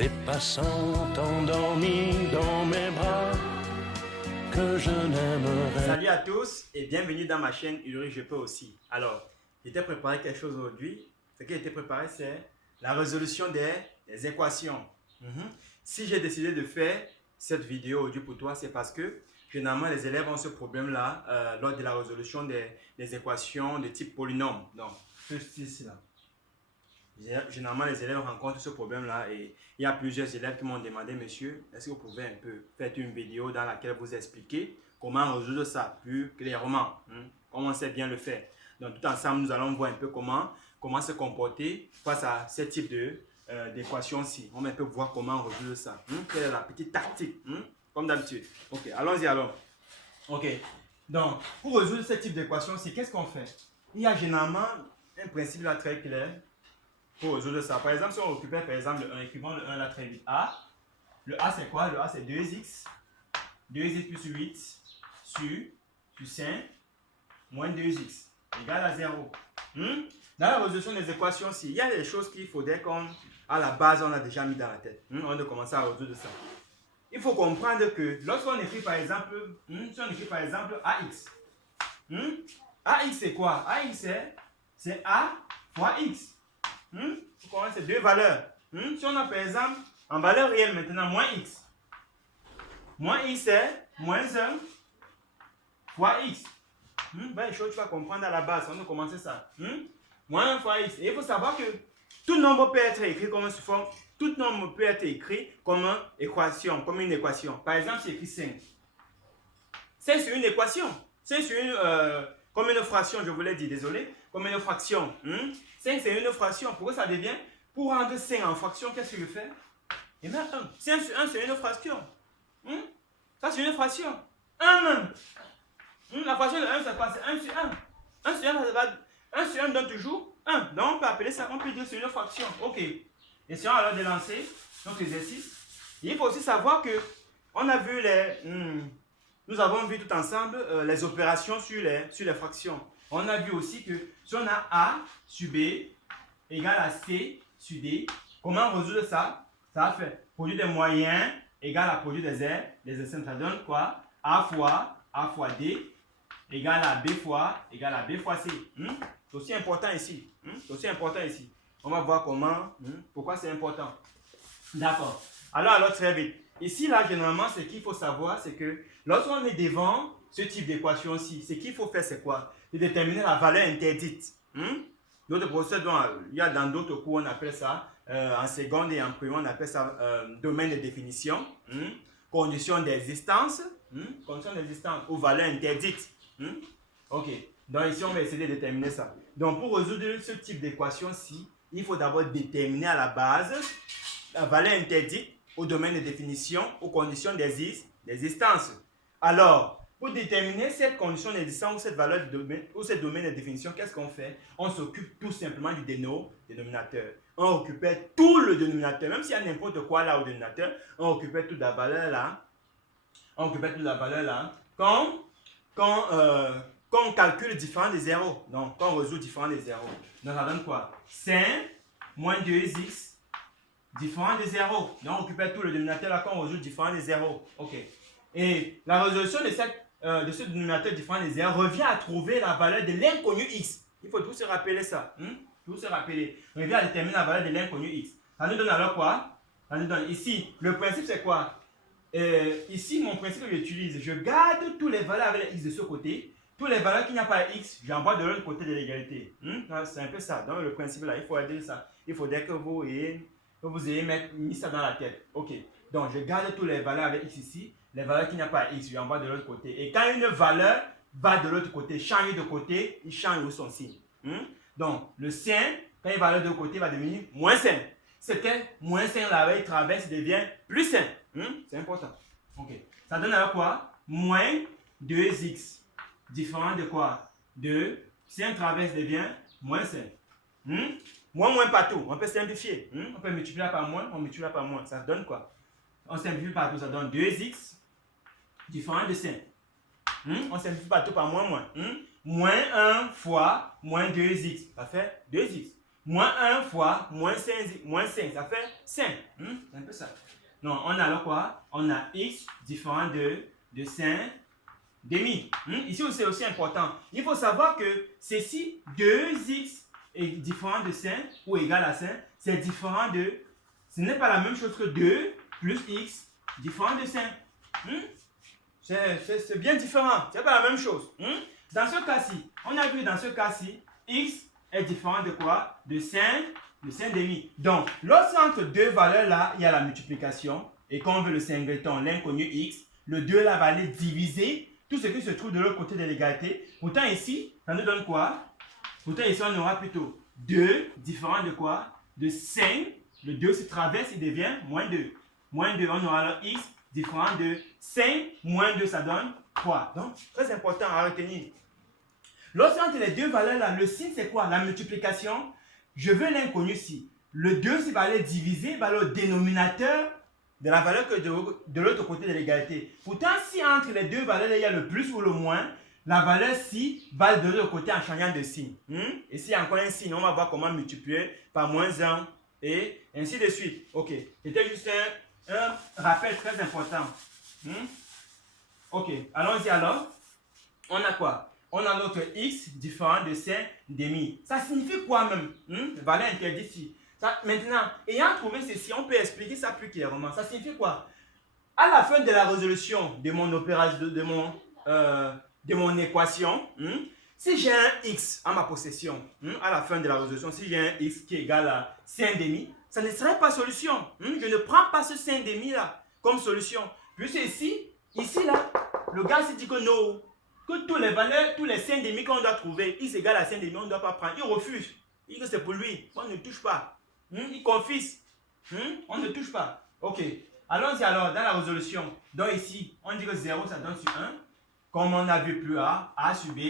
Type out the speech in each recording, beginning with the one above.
des passants endormis dans mes bras que je n'aimerais. Salut à tous et bienvenue dans ma chaîne Ulrich Je peux aussi. Alors, j'étais préparé quelque chose aujourd'hui. Ce qui a été préparé, c'est la résolution des équations. Si j'ai décidé de faire cette vidéo aujourd'hui pour toi, c'est parce que généralement les élèves ont ce problème-là lors de la résolution des équations de type polynôme. Donc, ceci là. Généralement, les élèves rencontrent ce problème-là et il y a plusieurs élèves qui m'ont demandé, monsieur, est-ce que vous pouvez un peu faire une vidéo dans laquelle vous expliquez comment résoudre ça plus clairement, comment on sait bien le faire. Donc, tout ensemble, nous allons voir un peu comment se comporter face à ce type d'équation-ci. On va un peu voir comment résoudre ça. Quelle est la petite tactique, comme d'habitude. Ok, allons-y alors. Ok, donc, pour résoudre ce type d'équation-ci, qu'est-ce qu'on fait? Il y a généralement un principe là très clair pour résoudre ça. Par exemple, si on récupère par exemple le 1, écrivons le 1 là très vite. A. Le A c'est quoi? Le A c'est 2x. 2x plus 8 sur 5 moins 2x égale à 0. Dans la résolution des équations, il y a des choses qu'il faudrait qu'on, à la base, on a déjà mis dans la tête. On doit commencer à résoudre ça. Il faut comprendre que lorsqu'on écrit par exemple, si on écrit par exemple AX, AX c'est quoi? AX c'est A fois X. C'est deux valeurs. Si on a par exemple en valeur réelle maintenant moins x. Moins x c'est moins 1 fois x. Les choses tu vas comprendre à la base. On va commencer ça. Moins 1 fois x. Et il faut savoir que tout nombre peut être écrit comme sous forme. Tout nombre peut être écrit comme une équation. Par exemple, c'est écrit 5. 5 c'est une équation. 5 c'est comme une fraction, je vous l'ai dit, désolé. Comme une fraction. 5 c'est une fraction. Pourquoi ça devient? Pour rendre 5 en fraction, qu'est-ce que je fais? Il y en a 1. 5 sur 1 c'est une fraction. Ça c'est une fraction. 1 même. La fraction de 1 c'est quoi? C'est 1 sur 1. 1 sur 1, ça va. 1 sur 1 donne toujours 1. Donc on peut appeler ça, on peut dire c'est une fraction. Ok. Essayons alors de lancer notre exercice. Il faut aussi savoir que on a vu nous avons vu tout ensemble les opérations sur les fractions. On a vu aussi que si on a A sur B égale à C sur D, comment résoudre ça? Ça va faire produit des moyens égale à produit des airs. Les extrêmes, ça donne quoi? A fois D égale à B fois C. C'est aussi important ici. On va voir pourquoi c'est important. D'accord. Alors très vite. Ici, là, généralement, ce qu'il faut savoir, c'est que lorsqu'on est devant ce type d'équation-ci, ce qu'il faut faire, c'est quoi? C'est déterminer la valeur interdite. D'autres procès, il y a dans d'autres cours, on appelle ça, en seconde et en première, on appelle ça domaine de définition, condition d'existence, ou valeur interdite. Ok. Donc ici, on va essayer de déterminer ça. Donc, pour résoudre ce type d'équation-ci, il faut d'abord déterminer à la base la valeur interdite au domaine de définition, aux conditions d'existence. Alors, pour déterminer cette condition d'existence ou cette valeur de domaine, ou ce domaine de définition, qu'est-ce qu'on fait? On s'occupe tout simplement du dénominateur. On récupère tout le dénominateur, même s'il y a n'importe quoi là au dénominateur, on récupère toute la valeur là. Quand on calcule différent des zéros. Donc, quand on résout différent des zéros. Donc, ça donne quoi? 5 moins 2x différent des zéros. Donc, on récupère tout le dénominateur là quand on résout différent des zéros. Ok. Et la résolution de ce dénominateur différent des zéros revient à trouver la valeur de l'inconnu x. Il faut tout se rappeler ça. Tout se rappeler. On revient à déterminer la valeur de l'inconnu x. Ça nous donne alors quoi? Ça nous donne ici. Le principe c'est quoi? Ici, mon principe que j'utilise, je garde toutes les valeurs avec les x de ce côté. Toutes les valeurs qu'il n'y a pas x, j'envoie de l'autre côté de l'égalité. C'est un peu ça. Donc, le principe là, il faut aider ça. Il faudrait que vous ayez mis ça dans la tête. Ok. Donc, je garde toutes les valeurs avec x ici. Les valeurs qu'il n'y a pas x, j'envoie de l'autre côté. Et quand une valeur va de l'autre côté, change de côté, il change son signe. Donc, le 5, quand il va de l'autre côté, va devenir moins 5. C'est que moins 5 là, il traverse, il devient plus 5. C'est important. Ok. Ça donne alors quoi? Moins 2x. Différent de quoi? De 5 traverse devient moins 5. Moins partout. On peut simplifier. On peut multiplier par moins, on multiplie par moins. Ça donne quoi? On simplifie partout, ça donne 2x différent de 5. On simplifie partout par moins. Moins 1 fois moins 2x, ça fait 2x. Moins 1 fois moins 5, ça fait 5. C'est un peu peu ça. Non, on a alors quoi? On a x différent de 5 demi. Ici, c'est aussi important. Il faut savoir que ceci, 2x est différent de 5 ou égal à 5, c'est différent de... Ce n'est pas la même chose que 2 plus x différent de 5. C'est bien différent. C'est pas la même chose. Dans ce cas-ci, on a vu dans ce cas-ci, x est différent de quoi? De 5 demi. Donc, lorsqu'entre deux valeurs-là, il y a la multiplication, et qu'on veut le singleton, l'inconnu x, le 2 là va aller diviser tout ce qui se trouve de l'autre côté de l'égalité. Pourtant ici, ça nous donne quoi? Pourtant ici, on aura plutôt 2 différent de quoi? De 5. Le 2 se traverse, il devient moins 2. Moins 2, on aura alors x différent de 5 moins 2, ça donne 3. Donc, très important à retenir. Lorsqu'entre les deux valeurs-là, le signe c'est quoi? La multiplication. Je veux l'inconnu ici. Le 2, s'il va aller diviser, il va aller au dénominateur de la valeur que de l'autre côté de l'égalité. Pourtant, si entre les deux valeurs, il y a le plus ou le moins, la valeur ci va de l'autre côté en changeant de signe. Et s'il y a encore un signe, on va voir comment multiplier par moins 1 et ainsi de suite. Ok, c'était juste un rappel très important. Ok, allons-y alors. On a quoi? On a notre x différent de 5 demi. Ça signifie quoi même? Valeur interdite ici. Maintenant, ayant trouvé ceci, on peut expliquer ça plus clairement. Ça signifie quoi? À la fin de la résolution de mon opération, de mon équation, si j'ai un x en ma possession, à la fin de la résolution, si j'ai un x qui est égal à 5 demi, ça ne serait pas solution. Je ne prends pas ce 5 demi là comme solution. Puisque ici là, le gars s'est dit que non, que toutes les valeurs, tous les 5 demi qu'on doit trouver, x égale à 5 demi, on ne doit pas prendre. Il refuse. Il dit que c'est pour lui. On ne touche pas. Il confisse. On ne touche pas. Ok. Allons-y alors dans la résolution. Donc ici, on dit que 0, ça donne sur 1. Comme on a vu plus A sur B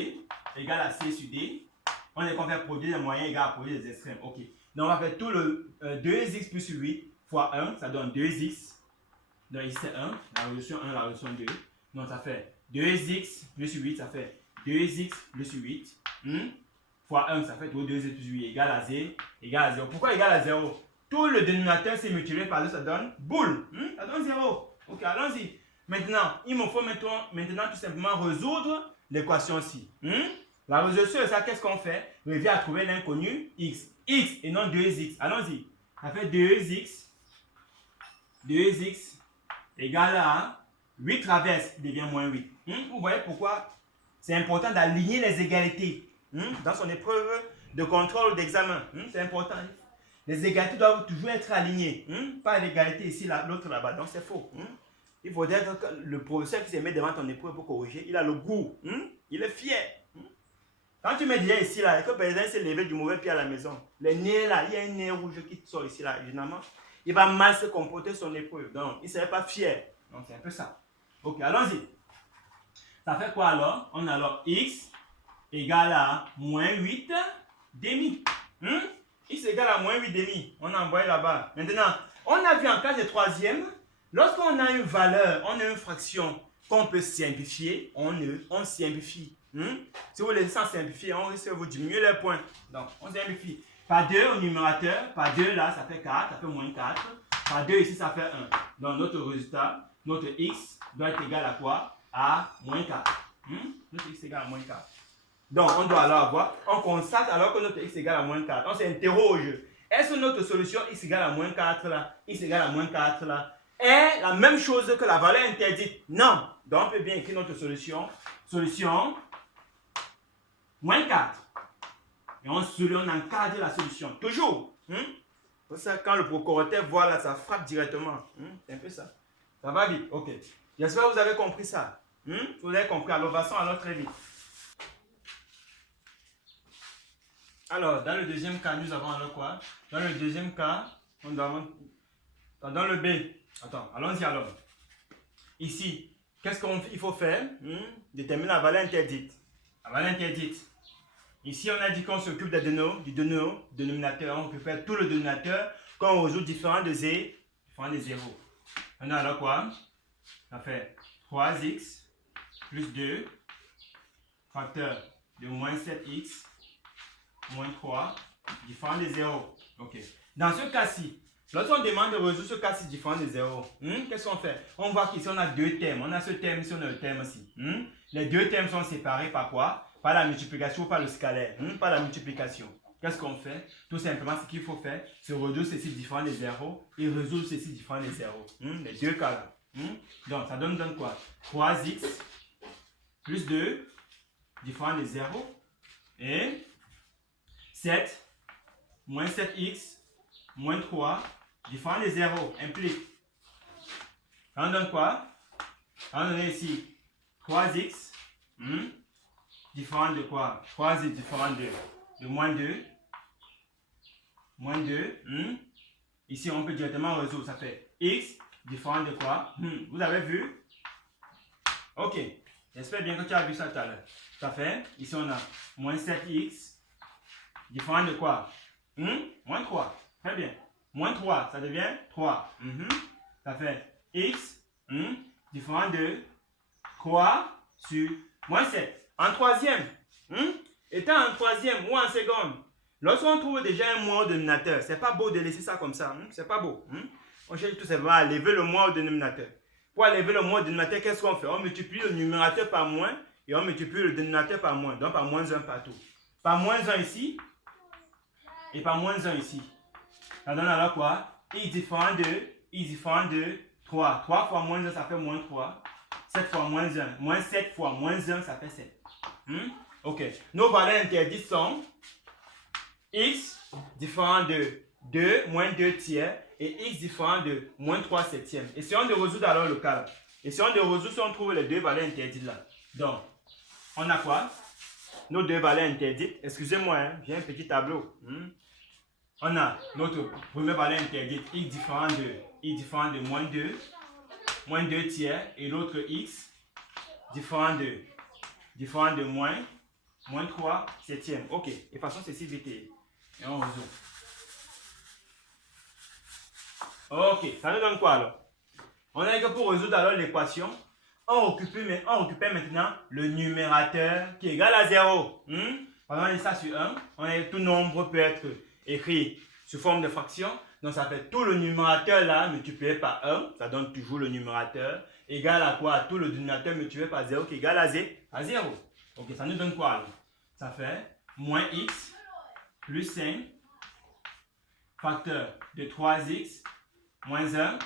égale à C sur D. On est qu'on fait produire des moyens égal à produire des extrêmes. Ok. Donc on va faire tout le 2x plus 8 fois 1, ça donne 2x. Donc ici c'est 1, la résolution 1, la résolution 2. Donc ça fait 2x plus 8, ça fait 2x plus 8. Fois 1, ça fait 2x plus 8 égale à 0. Égale à 0. Pourquoi égal à 0? Tout le dénominateur c'est multiplié par 2, ça donne boule. Ça donne 0. Ok, allons-y. Maintenant, il me faut maintenant tout simplement résoudre l'équation-ci. La résolution de ça, qu'est-ce qu'on fait? On revient à trouver l'inconnu x. X et non 2x. Allons-y. Ça fait 2x. 2x égale à 8 traverse devient moins 8. Vous voyez pourquoi c'est important d'aligner les égalités dans son épreuve de contrôle d'examen. C'est important. Les égalités doivent toujours être alignées. Pas l'égalité ici, l'autre là-bas. Donc c'est faux. Il faudrait que le professeur qui se met devant ton épreuve pour corriger, il a le goût. Il est fier. Quand tu mets déjà ici, là, et que par exemple, il s'est levé du mauvais pied à la maison, les nez là, il y a un nez rouge qui sort ici, là, généralement, il va mal se comporter son épreuve. Donc, il ne serait pas fier. Donc, c'est un peu ça. Ok, allons-y. Ça fait quoi alors? On a alors x égale à moins 8 demi. X égale à moins 8 demi. On a envoyé là-bas. Maintenant, on a vu en cas de troisième, lorsqu'on a une valeur, on a une fraction qu'on peut simplifier, on simplifie. Si vous laissez sans simplifier, on risque de vous diminuer les points. Donc, on simplifie. Par 2 au numérateur, par 2 là, ça fait 4, ça fait moins 4. Par 2 ici, ça fait 1. Donc, notre résultat, notre x doit être égal à quoi? À moins 4. Notre x égale à moins 4. Donc, on doit alors avoir, on constate alors que notre x égale à moins 4. On s'interroge. Est-ce que notre solution x égale à moins 4 là, x égale à moins 4 là, est la même chose que la valeur interdite? Non. Donc, on peut bien écrire notre solution. Solution moins 4. Et on encadre la solution. Toujours. Pour ça, quand le procurateur voit là, ça frappe directement. C'est un peu ça. Ça va vite. Ok. J'espère que vous avez compris ça. Vous avez compris. Alors, passons alors très vite. Alors, dans le deuxième cas, nous avons alors quoi? Dans le deuxième cas, on doit... Dans le B. Attends, allons-y alors. Ici, qu'est-ce qu'il faut faire? Déterminer la valeur interdite. La valeur interdite. Ici, on a dit qu'on s'occupe du dénominateur. On peut faire tout le dénominateur quand on résout différent de 0. On a alors quoi? Ça fait 3x plus 2 facteur de moins 7x moins 3 différent de 0. Ok. Dans ce cas-ci, Lorsqu'on demande de résoudre ce cas-ci différent de 0, qu'est-ce qu'on fait? On voit qu'ici on a deux termes. On a ce terme ici, on a le terme ici. Les deux termes sont séparés par quoi? Par la multiplication ou par le scalaire. Par la multiplication. Qu'est-ce qu'on fait? Tout simplement, ce qu'il faut faire, c'est résoudre ceci différent de 0 et résoudre ceci différent de 0. Les deux cas là. Donc, ça donne quoi? 3x plus 2 différent de 0 et 7 moins 7x moins 3 différent de 0 implique. Ça nous donne quoi? Ça nous donne ici 3x différent de quoi? 3x différent de moins 2. Moins 2. Ici, on peut directement résoudre. Ça fait x différent de quoi? Vous avez vu? Ok. J'espère bien que tu as vu ça tout à l'heure. Ça fait, ici on a moins 7x différent de quoi? Moins 3. Très bien. Moins 3, ça devient 3. Ça fait x différent de 3 sur moins 7. En troisième, étant en troisième ou en seconde, lorsqu'on trouve déjà un moins au dénominateur, c'est pas beau de laisser ça comme ça. C'est pas beau. On cherche tout simplement à lever le moins au dénominateur. Pour lever le moins au dénominateur, qu'est-ce qu'on fait? On multiplie le numérateur par moins et on multiplie le dénominateur par moins. Donc par moins 1 partout. Par moins 1 ici et par moins 1 ici. Ça donne alors quoi? X différent de 3. 3 fois moins 1, ça fait moins 3. 7 fois moins 1. Moins 7 fois moins 1, ça fait 7. Ok. Nos valeurs interdites sont x différent de 2 moins 2 tiers et x différent de moins 3 septièmes. Essayons de résoudre alors le cas. Essayons de résoudre si on trouve les deux valeurs interdites là. Donc, on a quoi? Nos deux valeurs interdites. Excusez-moi, j'ai un petit tableau. On a notre première valeur interdite, x différent de moins 2 tiers, et l'autre x différent de moins 3 septièmes. Ok, et façon ceci vite et on résout. Ok, ça nous donne quoi alors? On a que pour résoudre alors l'équation, on récupère maintenant le numérateur qui est égal à 0. On a ça sur 1, tout nombre peut être écrit sous forme de fraction. Donc ça fait tout le numérateur là multiplié par 1, ça donne toujours le numérateur, égal à quoi? Tout le dénominateur multiplié par 0 qui est égal à 0. Ok, ça nous donne quoi alors? Ça fait moins x plus 5 facteur de 3x moins 1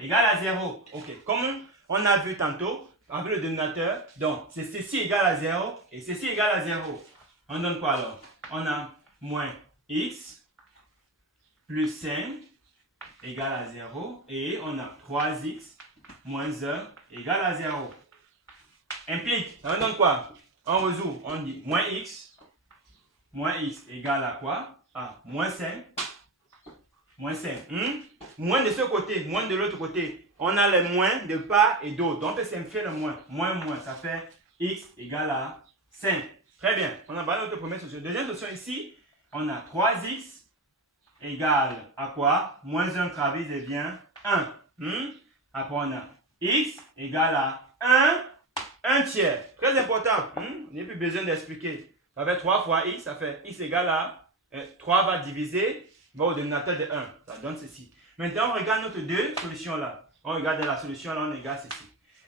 égale à 0. Ok, comme on a vu tantôt, avec le dénominateur, donc c'est ceci égal à 0 et ceci égal à 0. On donne quoi alors? On a moins x plus 5 égale à 0 et on a 3x moins 1 égale à 0. Implique, ça donne quoi? On résout, on dit moins x égale à quoi? À moins 5. Moins 5. Moins de ce côté, moins de l'autre côté. On a les moins de part et d'autre. Donc on peut simplifier le moins. Moins, ça fait x égale à 5. Très bien. On a notre première solution. Deuxième solution ici, on a 3x égale à quoi? Moins 1 travis devient 1. Après on a x égale à 1 tiers. Très important. Il n'y a plus besoin d'expliquer. Ça fait 3 fois x, ça fait x égale à 3 va diviser, va au dénominateur de 1. Ça donne ceci. Maintenant on regarde notre deux solutions là. On regarde la solution là, on regarde ceci.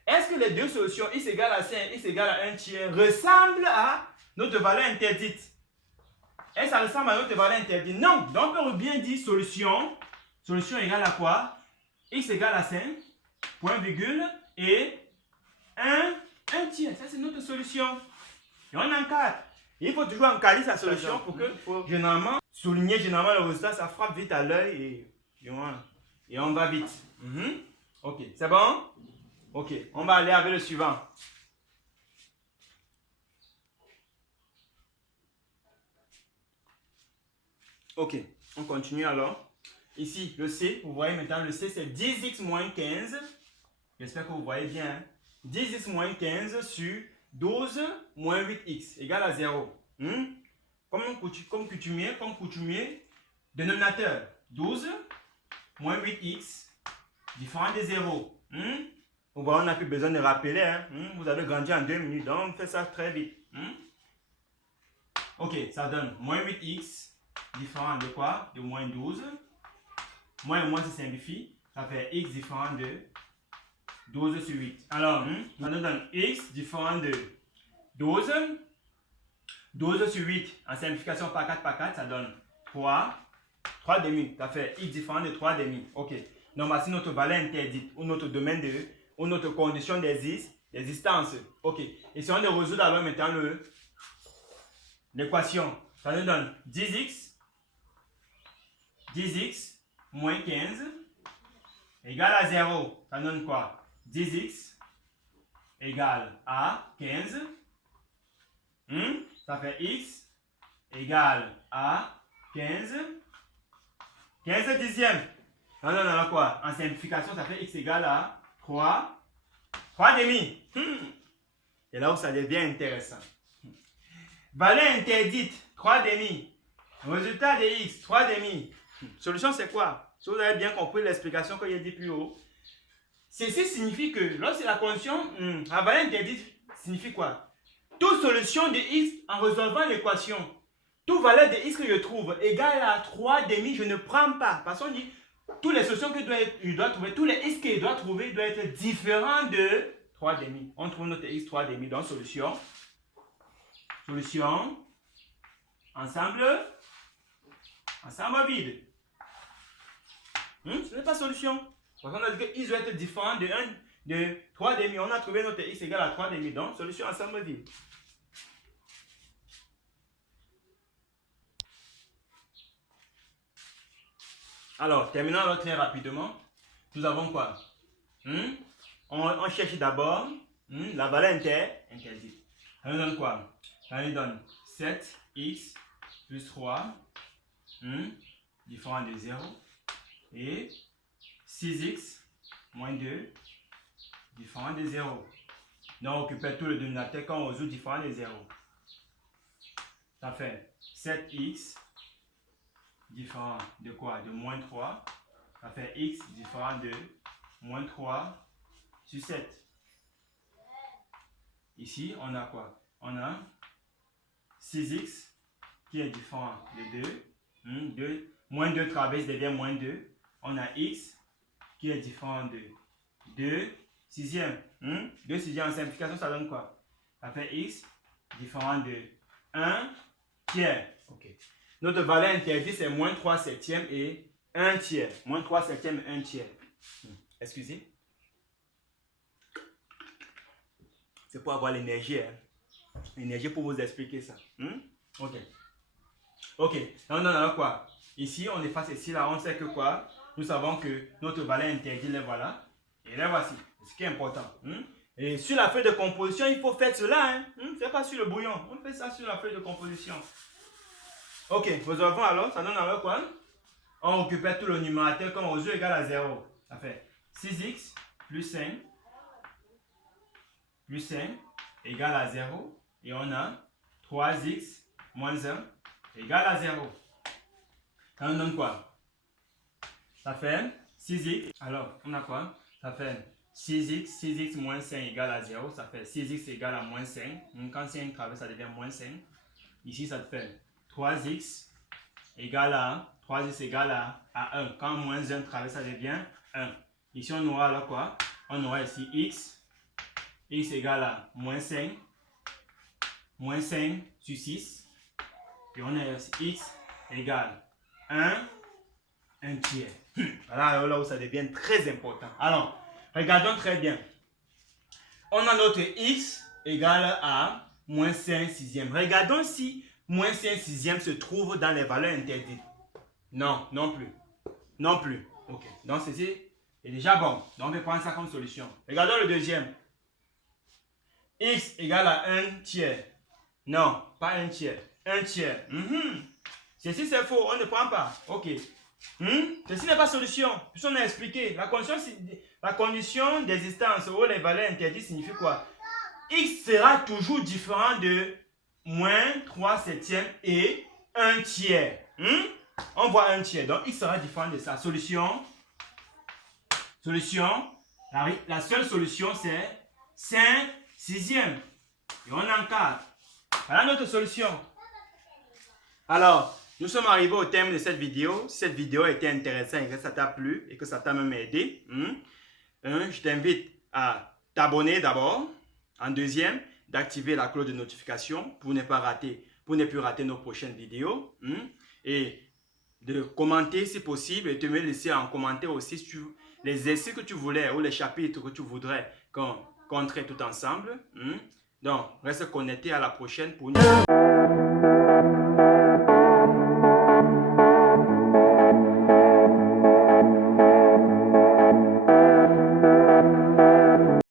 Est-ce que les deux solutions x égale à 5, x égale à 1 tiers ressemblent à notre valeur interdite? Est-ce que ça ressemble à notre valeur interdite? Non. Donc, on peut bien dire solution égale à quoi? X égale à 5, point virgule, et 1 tiers. Ça, c'est notre solution. Et on encadre. Il faut toujours encadrer sa solution pour que, généralement, souligner généralement le résultat, ça frappe vite à l'œil et on va vite. Ok, c'est bon? Ok, on va aller avec le suivant. Ok, on continue alors. Ici, le C, vous voyez maintenant, le C c'est 10x moins 15. J'espère que vous voyez bien. 10x moins 15 sur 12 moins 8x égale à 0. Comme coutumier, dénominateur 12 moins 8x différent de 0. Vous voyez, on n'a plus besoin de rappeler. Vous avez grandi en 2 minutes, donc on fait ça très vite. Ok, ça donne moins 8x différent de quoi? De moins 12. Moins et moins se simplifie. Ça fait x différent de 12 sur 8. Alors, ça nous donne x différent de 12. 12 sur 8, en simplification par 4 par 4, ça donne 3. 3 demi. Ça fait x différent de 3 demi. OK. Donc, voici notre valeur interdite ou notre domaine de, ou notre condition d'existence. OK. Et si on résout alors maintenant l'équation, ça nous donne 10x moins 15 égale à 0. Ça donne quoi? 10x égale à 15. Ça fait x égale à 15. 15 dixièmes. Ça donne alors quoi? En simplification, ça fait x égale à 3 demi. Et là où ça devient intéressant. Valeur interdite, 3 demi. Résultat de x, 3 demi. Solution, c'est quoi? Si vous avez bien compris l'explication que j'ai dit plus haut, ceci signifie que lorsque la condition, la valeur interdite signifie quoi? Toute solution de x en résolvant l'équation, toute valeur de x que je trouve égale à 3 demi, je ne prends pas. Parce qu'on dit, toutes les solutions que je dois trouver, tous les x que je dois trouver doivent être différents de 3 demi. On trouve notre x 3 demi dans solution. Solution. Ensemble vide. Ce n'est pas solution. Parce qu'on a dit que x doit être différent de 3 demi. On a trouvé notre x égale à 3 demi. Donc, solution ensemble vide. Alors, terminons alors très rapidement. Nous avons quoi? On cherche d'abord la valeur interdite. Ça nous donne quoi? Ça nous donne 7x plus 3 différent de 0 et 6x moins 2 différent de 0. Donc, on récupère tout le dénominateur quand on résout différent de 0. Ça fait 7x différent de quoi? De moins 3. Ça fait x différent de moins 3 sur 7. Ici, on a quoi? On a 6x qui est différent de 2. Moins 2 traverse devient moins 2. On a x qui est différent de 2 sixièmes. 2 sixièmes en simplification, ça donne quoi? Ça fait x différent de 1 tiers. OK. Notre valeur interdite, c'est moins 3 septièmes et 1 tiers. Moins 3 septièmes et 1 tiers. Excusez. C'est pour avoir l'énergie. L'énergie pour vous expliquer ça. OK. OK. On en a quoi? Ici, on efface ici, là, on sait que quoi? Nous savons que notre valeur interdite, les voilà. Et les voici. C'est ce qui est important. Et sur la feuille de composition, il faut faire cela. C'est pas sur le bouillon. On fait ça sur la feuille de composition. OK. Résolvons alors. Ça donne alors quoi? On récupère tout le numérateur comme aux yeux égal à 0. Ça fait 6x plus 5 égale à 0. Et on a 3x moins 1 égale à 0. Ça nous donne quoi? Ça fait 6x. Alors, on a quoi? Ça fait 6x moins 5 égale à 0. Ça fait 6x égale à moins 5. Quand 5 traverse, ça devient moins 5. Ici, ça te fait 3x égale à 1. Quand moins 1 traverse, ça devient 1. Ici, on aura alors quoi? On aura ici x égale à moins 5 sur 6. Et on a ici x égale 1 tiers. Voilà là où ça devient très important. Alors, regardons très bien. On a notre x égale à moins 5 sixièmes. Regardons si moins 5 sixièmes se trouve dans les valeurs interdites. Non, non plus. Non plus. OK. Donc, ceci est déjà bon. Donc, on va prendre ça comme solution. Regardons le deuxième. X égale à 1 tiers. Non, pas 1 tiers. 1 tiers. Ceci, c'est faux. On ne prend pas. OK. Ceci n'est pas solution. Puisqu'on a expliqué. La condition d'existence où les valeurs interdites signifie quoi? X sera toujours différent de moins 3 septièmes et 1 tiers. On voit 1 tiers. Donc, X sera différent de ça. Solution. La seule solution, c'est 5 sixièmes. Et on encadre. Voilà notre solution. Alors, nous sommes arrivés au terme de cette vidéo. Si cette vidéo a été intéressante et que ça t'a plu et que ça t'a même aidé, je t'invite à t'abonner d'abord. En deuxième, d'activer la cloche de notification pour ne plus rater nos prochaines vidéos. Et de commenter si possible et de me laisser en commentaire aussi sur les exercices que tu voulais ou les chapitres que tu voudrais qu'on traite tout ensemble. Donc, reste connecté à la prochaine pour une...